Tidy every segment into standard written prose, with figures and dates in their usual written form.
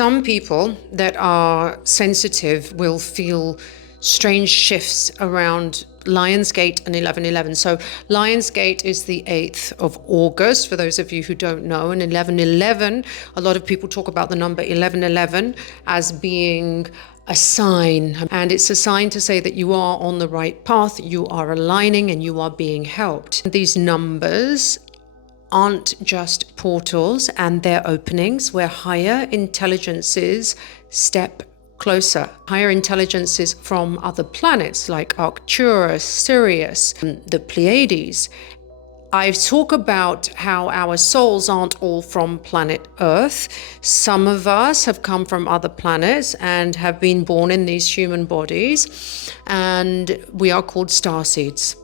Some people that are sensitive will feel strange shifts around Lionsgate and 1111. So Lionsgate is the 8th of August, for those of you who don't know, and 1111, a lot of people talk about the number 1111 as being a sign, and it's a sign to say that you are on the right path, you are aligning, and you are being helped. These numbers aren't just portals and their openings where higher intelligences step closer. Higher intelligences from other planets like Arcturus, Sirius, the Pleiades. I talk about how our souls aren't all from planet Earth. Some of us have come from other planets and have been born in these human bodies, and we are called starseeds.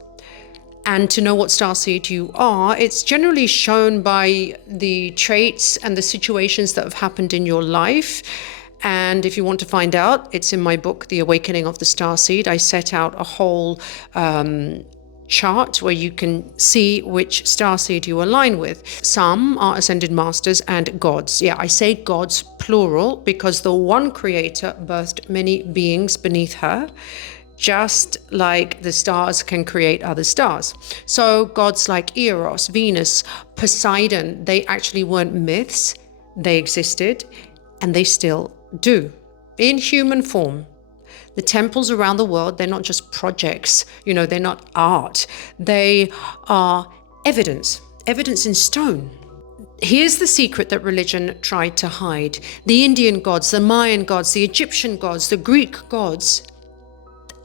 And to know what starseed you are, it's generally shown by the traits and the situations that have happened in your life. And if you want to find out, it's in my book, The Awakening of the Starseed. I set out a whole chart where you can see which starseed you align with. Some are ascended masters and gods. Yeah, I say gods plural because the one creator birthed many beings beneath her, just like the stars can create other stars. So gods like Eros, Venus, Poseidon, they actually weren't myths. They existed, and they still do, in human form. The temples around the world, they're not just projects, they're not art. They are evidence in stone. Here's the secret that religion tried to hide. The Indian gods, the Mayan gods, the Egyptian gods, the Greek gods,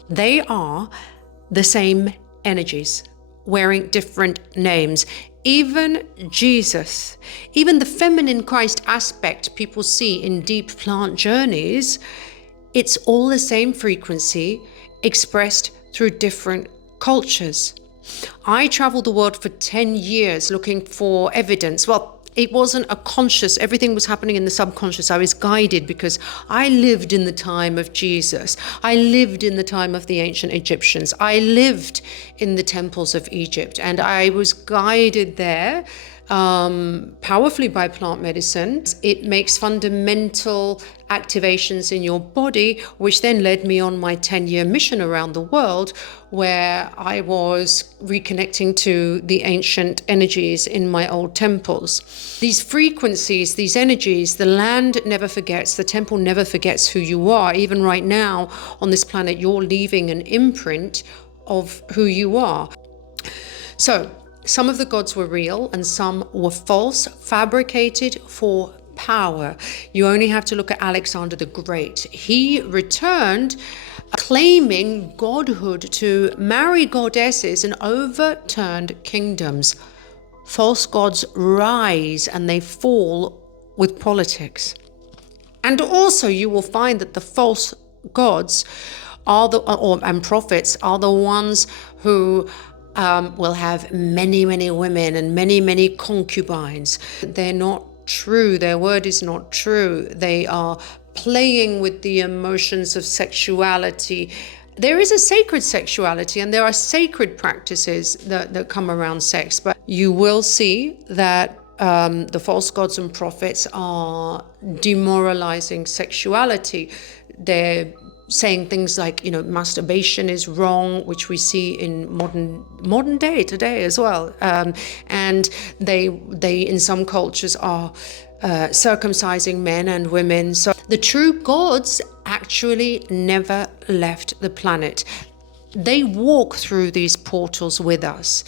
they are the same energies, wearing different names. Even Jesus, even the feminine Christ aspect people see in deep plant journeys, it's all the same frequency expressed through different cultures. I traveled the world for 10 years looking for evidence. Well, it wasn't a conscious, everything was happening in the subconscious. I was guided because I lived in the time of Jesus. I lived in the time of the ancient Egyptians. I lived in the temples of Egypt, and I was guided there powerfully by plant medicine. It makes fundamental activations in your body, which then led me on my 10-year mission around the world, where I was reconnecting to the ancient energies in my old temples. These frequencies, these energies, the land never forgets, the temple never forgets who you are. Even right now on this planet, you're leaving an imprint of who you are. So, some of the gods were real and some were false, fabricated for power. You only have to look at Alexander the Great. He returned claiming godhood to marry goddesses and overturned kingdoms. False gods rise and they fall with politics. And also you will find that the false gods and prophets are the ones who will have many, many women and many, many concubines. They're not true. Their word is not true. They are playing with the emotions of sexuality. There is a sacred sexuality and there are sacred practices that come around sex, but you will see that the false gods and prophets are demoralizing sexuality. They're saying things like, masturbation is wrong, which we see in modern day today as well. And they in some cultures are circumcising men and women. So the true gods actually never left the planet. They walk through these portals with us.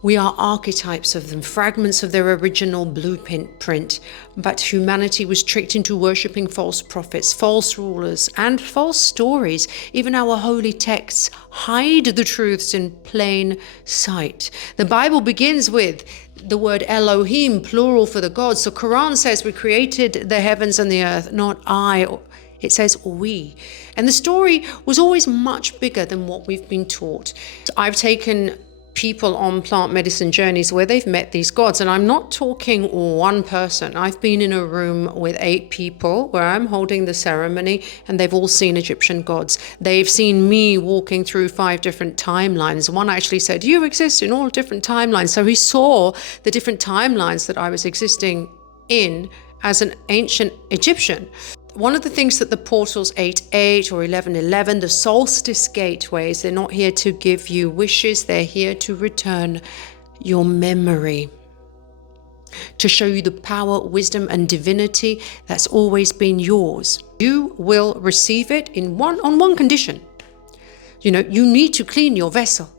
We are archetypes of them, fragments of their original blueprint, but humanity was tricked into worshipping false prophets, false rulers, and false stories. Even our holy texts hide the truths in plain sight. The Bible begins with the word Elohim, plural for the gods. The Qur'an says we created the heavens and the earth, not I. It says we. And the story was always much bigger than what we've been taught. I've taken people on plant medicine journeys where they've met these gods, and I'm not talking one person. I've been in a room with 8 people where I'm holding the ceremony and they've all seen Egyptian gods. They've seen me walking through 5 different timelines. One actually said, you exist in all different timelines. So he saw the different timelines that I was existing in as an ancient Egyptian. One of the things that the portals 8:8 or 11:11, the solstice gateways, they're not here to give you wishes, they're here to return your memory, to show you the power, wisdom, and divinity that's always been yours. You will receive it on one condition. You need to clean your vessel.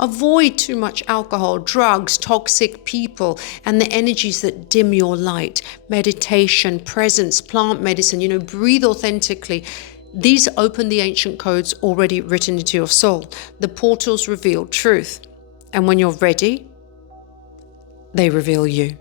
Avoid too much alcohol, drugs, toxic people, and the energies that dim your light. Meditation, presence, plant medicine, breathe authentically. These open the ancient codes already written into your soul. The portals reveal truth. And when you're ready, they reveal you.